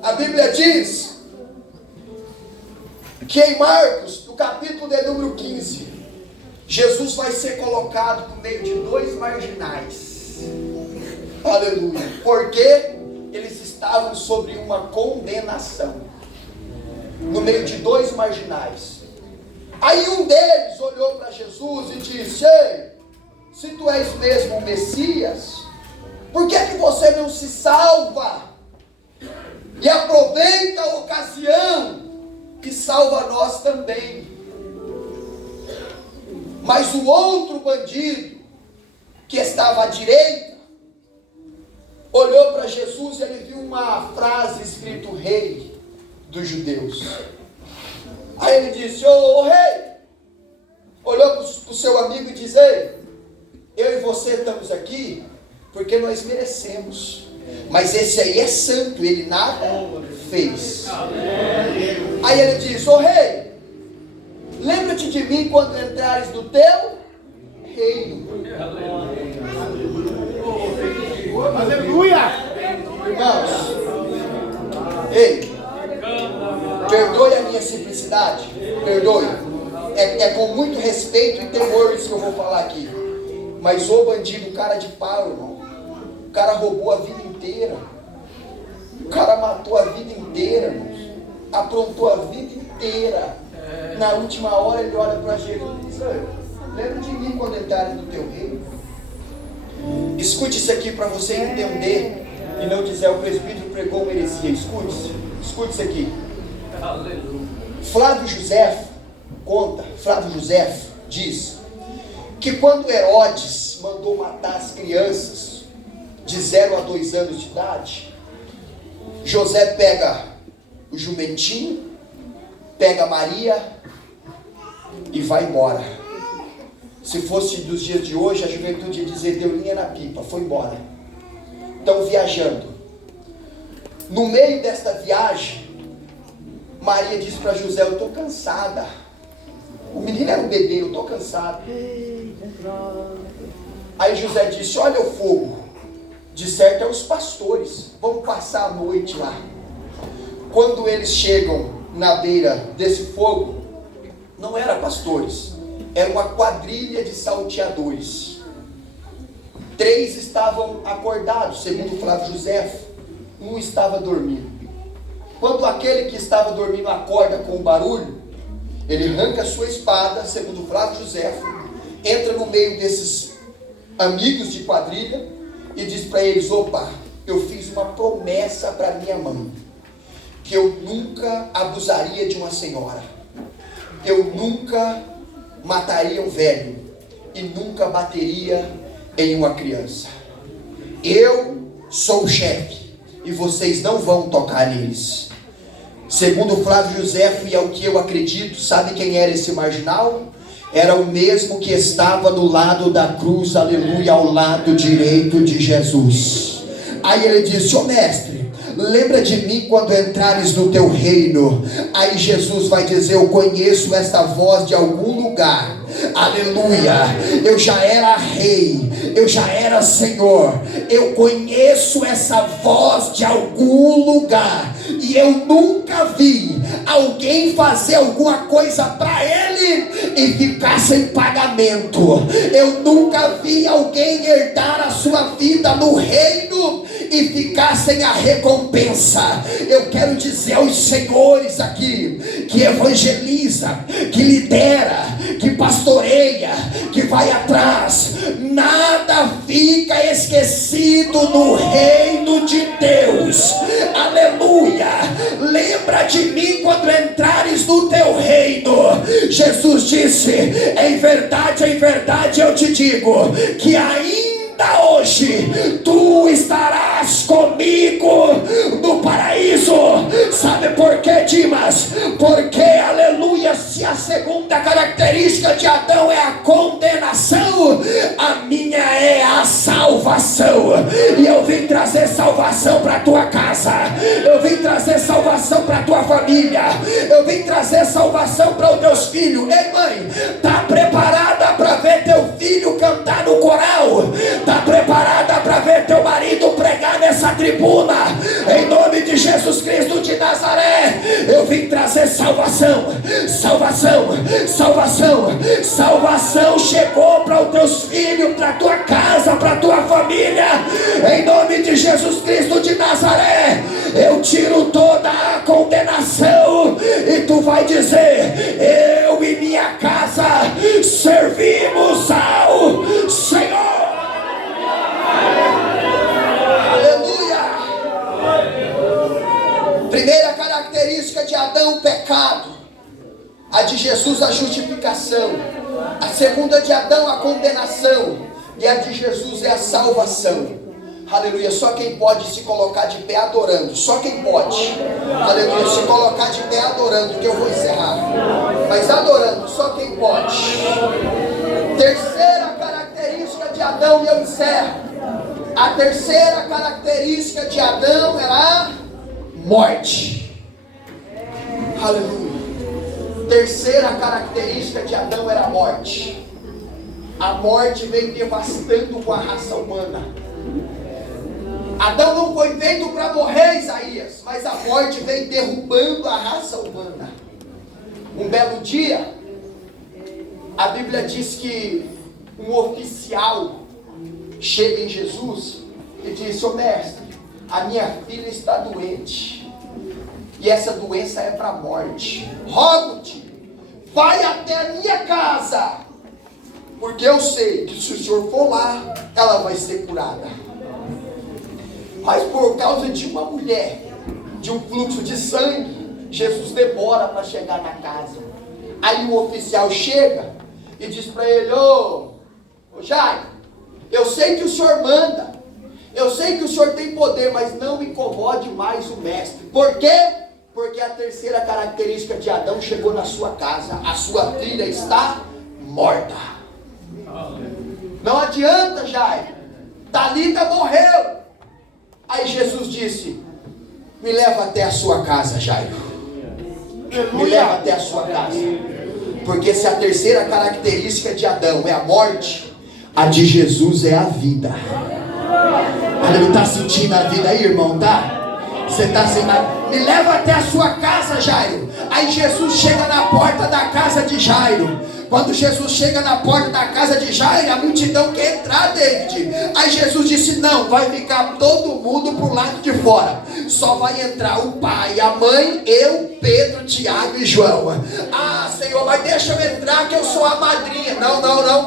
a Bíblia diz que em Marcos, no capítulo de número 15, Jesus vai ser colocado no meio de dois marginais. Aleluia. Porque eles estavam sobre uma condenação, no meio de dois marginais. Aí um deles olhou para Jesus e disse: ei, se tu és mesmo o Messias, por que você não se salva e aproveita a ocasião e salva nós também? Mas o outro bandido, que estava à direita, olhou para Jesus e ele viu uma frase escrito: Rei dos Judeus. Aí ele disse: ô rei, olhou para o seu amigo e disse: ei, eu e você estamos aqui porque nós merecemos, mas esse aí é santo, ele nada fez. Aí ele disse: ô rei, lembra-te de mim quando entrares no teu reino. Aleluia! Irmãos, ei, perdoe a minha simplicidade, perdoe, é com muito respeito e temor isso que eu vou falar aqui, mas o bandido, cara de pau, irmão, o cara roubou a vida inteira, o cara matou a vida inteira, irmãos, aprontou a vida inteira. Na última hora ele olha para Jesus e diz: lembra de mim quando entrares no teu reino. Escute isso aqui para você entender e não dizer: o presbítero pregou uma heresia. Escute isso aqui. Flávio José diz que quando Herodes mandou matar as crianças de 0 a 2 anos de idade, José pega o jumentinho, pega Maria e vai embora. Se fosse dos dias de hoje, a juventude ia dizer: deu linha na pipa, foi embora. Estão viajando. No meio desta viagem, Maria disse para José: eu estou cansada. O menino era um bebê, eu estou cansado. Aí José disse: olha o fogo, de certo é os pastores, vamos passar a noite lá. Quando eles chegam na beira desse fogo, não eram pastores, era uma quadrilha de salteadores. 3 estavam acordados, segundo Flávio José, 1 estava dormindo. Quando aquele que estava dormindo acorda com o barulho, ele arranca a sua espada, segundo Flávio José, entra no meio desses amigos de quadrilha e diz para eles: opa, eu fiz uma promessa para minha mãe, que eu nunca abusaria de uma senhora, eu nunca mataria um velho e nunca bateria em uma criança. Eu sou o chefe e vocês não vão tocar neles. Segundo Flávio José, e é o que eu acredito, sabe quem era esse marginal? Era o mesmo que estava no lado da cruz, aleluia, ao lado direito de Jesus. Aí ele disse: ô mestre, lembra de mim quando entrares no teu reino. Aí Jesus vai dizer: eu conheço essa voz de algum lugar. Aleluia, eu já era rei, eu já era Senhor. Eu conheço essa voz de algum lugar, e eu nunca vi alguém fazer alguma coisa para Ele e ficar sem pagamento. Eu nunca vi alguém herdar a sua vida no reino e ficar sem a recompensa. Eu quero dizer aos senhores aqui, que evangeliza, que lidera, que pastoreia, que vai atrás, nada fica esquecido no reino de Deus. Aleluia. Lembra de mim quando entrares no teu reino. Jesus disse: em verdade eu te digo, que ainda hoje tu estarás comigo no paraíso. Sabe por quê, Dimas? Porque, aleluia, se a segunda característica de Adão é a condenação, a minha é a salvação. E eu vim trazer salvação para tua casa, eu vim trazer salvação para tua família, eu vim trazer salvação para os teus filhos. Ei, mãe, tá preparada para ver teu filho cantar no coral? Está preparada para ver teu marido pregar nessa tribuna? Em nome de Jesus Cristo de Nazaré, eu vim trazer salvação. Salvação, salvação, salvação chegou para os teus filhos, para a tua casa, para a tua família. Em nome de Jesus Cristo de Nazaré, eu tiro toda a condenação, e tu vai dizer: eu e minha casa servimos ao Senhor. Aleluia. Primeira característica de Adão, o pecado. A de Jesus, a justificação. A segunda de Adão, a condenação. E a de Jesus é a salvação. Aleluia. Só quem pode se colocar de pé adorando. Só quem pode. Aleluia. Se colocar de pé adorando, que eu vou encerrar. Mas adorando, só quem pode. Terceira característica de Adão, e eu encerro. A terceira característica de Adão era a morte. Aleluia. Terceira característica de Adão era a morte. A morte vem devastando com a raça humana. Adão não foi feito para morrer, Isaías, mas a morte vem derrubando a raça humana. Um belo dia, a Bíblia diz que um oficial chega em Jesus e diz: ô mestre, a minha filha está doente, e essa doença é para a morte. Rogo-te, vai até a minha casa, porque eu sei que se o senhor for lá, ela vai ser curada. Mas por causa de uma mulher, de um fluxo de sangue, Jesus demora para chegar na casa. Aí o oficial chega e diz para ele: ô Jairo, eu sei que o senhor manda, eu sei que o senhor tem poder, mas não incomode mais o mestre. Por quê? Porque a terceira característica de Adão chegou na sua casa. A sua filha está morta. Não adianta, Jairo, Talita morreu. Aí Jesus disse: me leva até a sua casa, Jairo. Me leva até a sua casa. Porque se a terceira característica de Adão é a morte, a de Jesus é a vida. Ele está sentindo a vida aí, irmão, tá? Você está sentindo? Me leva até a sua casa, Jairo. Aí Jesus chega na porta da casa de Jairo. Quando Jesus chega na porta da casa de Jairo, a multidão quer entrar, David. Aí Jesus disse: não, vai ficar todo mundo pro lado de fora. Só vai entrar o pai, a mãe, eu, Pedro, Tiago e João. Ah, Senhor, mas deixa eu entrar que eu sou a madrinha. Não,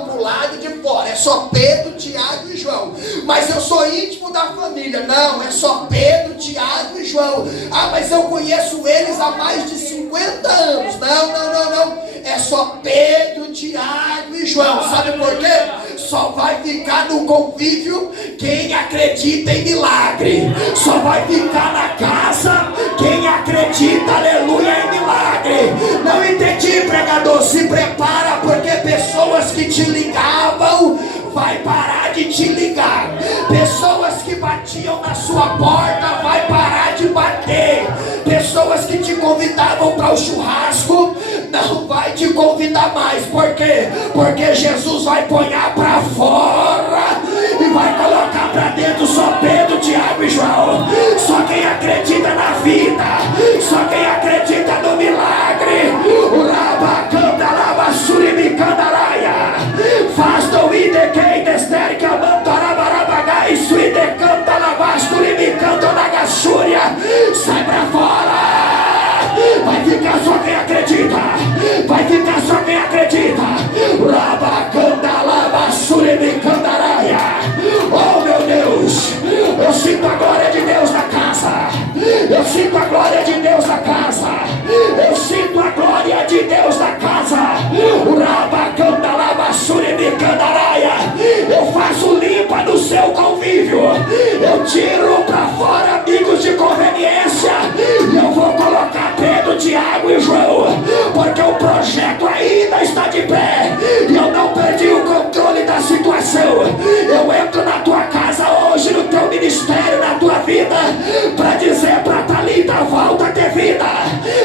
pro lado de fora. É só Pedro, Tiago e João. Mas eu sou íntimo da família. Não, é só Pedro, Tiago e João. Ah, mas eu conheço eles há mais de 50 anos. Não. É só Pedro, Tiago e João. Sabe por quê? Só vai ficar no convívio quem acredita em milagre. Só vai ficar na casa quem acredita, aleluia, em milagre. Não entendi, pregador? Se prepara, porque pessoas que te ligavam vai parar de te ligar. Pessoas que batiam na sua porta vai parar de bater. Pessoas que te convidavam para o churrasco não vai te convidar mais. Por quê? Porque Jesus vai ponhar para fora convívio, eu tiro para fora amigos de conveniência, e eu vou colocar Pedro, Tiago e João, porque o projeto ainda está de pé, e eu não perdi o controle da situação. Eu entro na tua casa hoje, no teu ministério, na tua vida, para dizer para Thalita, volta a ter vida,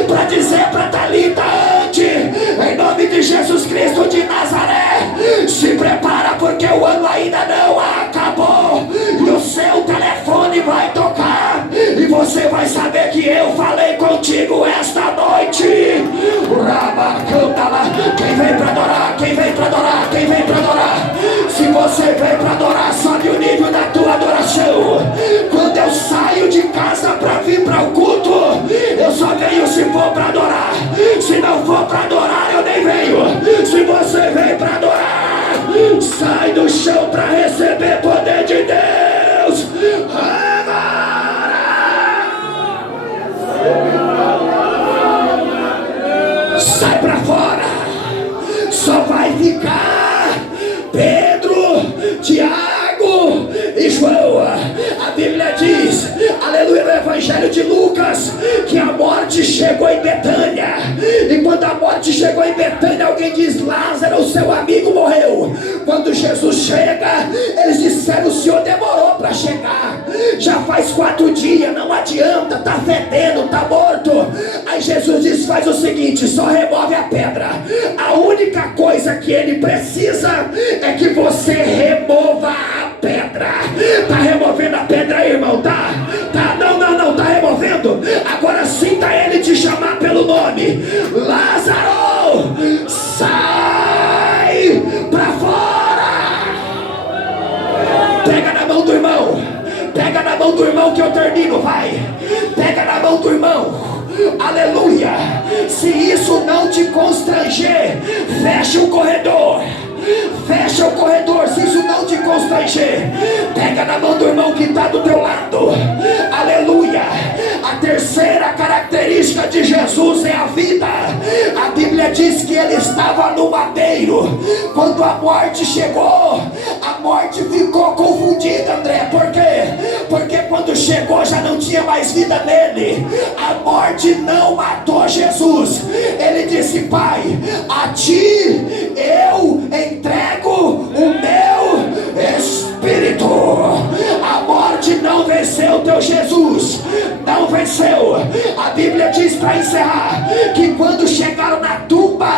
para dizer para Thalita, ande, em nome de Jesus Cristo de Nazaré. Se prepara, porque o ano ainda não acabou, e o seu telefone vai tocar, e você vai saber que eu falei contigo esta noite. Quem vem para adorar, quem vem para adorar, quem vem para adorar? Se você vem para adorar, sobe o nível da tua adoração. Quando eu saio de casa para vir para o culto, eu só venho se for para adorar. Se não for para adorar, eu nem venho. Se você vem para adorar, sai do chão para receber poder de Deus. Sai para fora. Só vai ficar Pedro, Tiago e João. A Bíblia diz, aleluia, no Evangelho de Lucas, que a morte chegou em Betânia. E quando a morte chegou em Betânia, alguém diz, Lázaro, o seu amigo, morreu. Quando Jesus chega, eles disseram, o Senhor demorou para chegar, já faz 4 dias, não adianta, está fedendo, está morto. Aí Jesus diz, faz o seguinte, só remove a pedra. A única coisa que ele precisa é que você remova a pedra. Tá removendo a pedra aí, irmão? Tá? Não, tá removendo? Agora sinta ele te chamar pelo nome. Lázaro, sai pra fora. Pega na mão do irmão. Pega na mão do irmão que eu termino, vai. Pega na mão do irmão. Aleluia. Se isso não te constranger, fecha o corredor. Fecha o corredor, se isso não te constranger. Pega na mão do irmão que está do teu lado. Aleluia. A terceira característica de Jesus é a vida. A Bíblia diz que ele estava no madeiro. Quando a morte chegou, a morte ficou confundida, André. Por quê? Porque quando chegou já não tinha mais vida nele. A morte não matou Jesus. Ele disse, Pai, a ti eu entrego o meu espírito. A morte não venceu teu Jesus, não venceu. A Bíblia diz, para encerrar, que quando chegaram na tumba,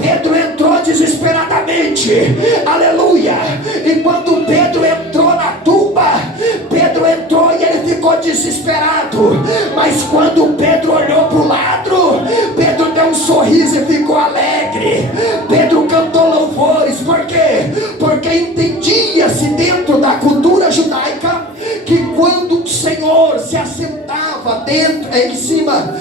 Pedro entrou desesperadamente. Aleluia. E quando Pedro entrou na tumba, Pedro entrou e ele ficou desesperado. Mas quando Pedro olhou para o lado, Pedro deu um sorriso e ficou alegre. Pedro cantou louvores. Por quê? Porque entendia-se dentro da cultura judaica que quando o Senhor se assentava dentro, em cima,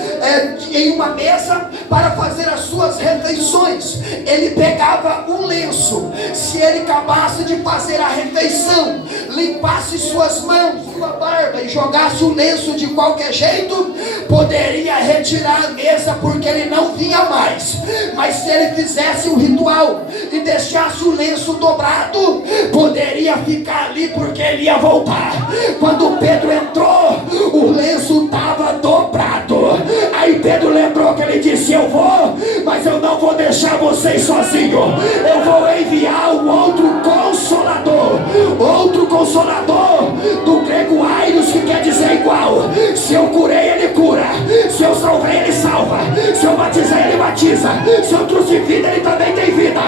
em uma mesa para fazer as suas refeições, ele pegava um lenço. Se ele acabasse de fazer a refeição, limpasse suas mãos, sua barba e jogasse o lenço de qualquer jeito, poderia retirar a mesa porque ele não vinha mais. Mas se ele fizesse o ritual e deixasse o lenço dobrado, poderia ficar ali porque ele ia voltar. Quando Pedro entrou, o lenço estava dobrado. Aí Pedro lembrou que ele disse, eu vou, mas eu não vou deixar vocês sozinhos. Eu vou enviar um outro consolador. Outro consolador, do grego airos, que quer dizer igual. Se eu curei, ele cura. Se eu salvei, ele salva. Se eu batizei, ele batiza. Se eu trouxe vida, ele também tem vida.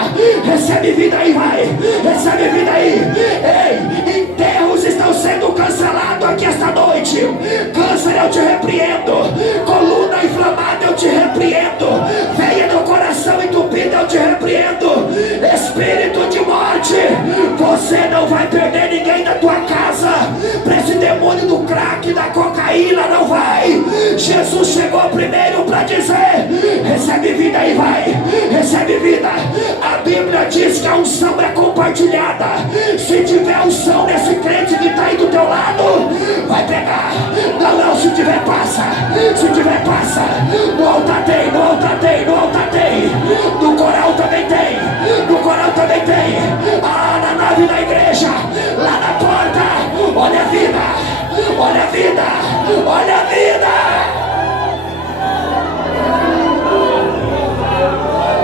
Recebe vida aí, vai. Recebe vida aí. Ei, enterros estão sendo cancelados aqui esta noite. Câncer, eu te repreendo. Coluna inflamada, eu te repreendo. Veia no coração entupida, eu te repreendo. Espírito de morte, você não vai perder ninguém da tua casa. Para esse demônio do crack, da cocaína, não vai. Jesus chegou primeiro para dizer, recebe vida aí, vai. Recebe vida. A Bíblia diz que a unção é compartilhada. Se tiver unção nesse crente que está aí do teu lado, vai pegar. Não, se tiver passa. Se tiver passa. No altar tem, no altar tem, no altar tem. No coral também tem. No coral também tem. Ah, na nave da igreja, lá na porta, minha vida.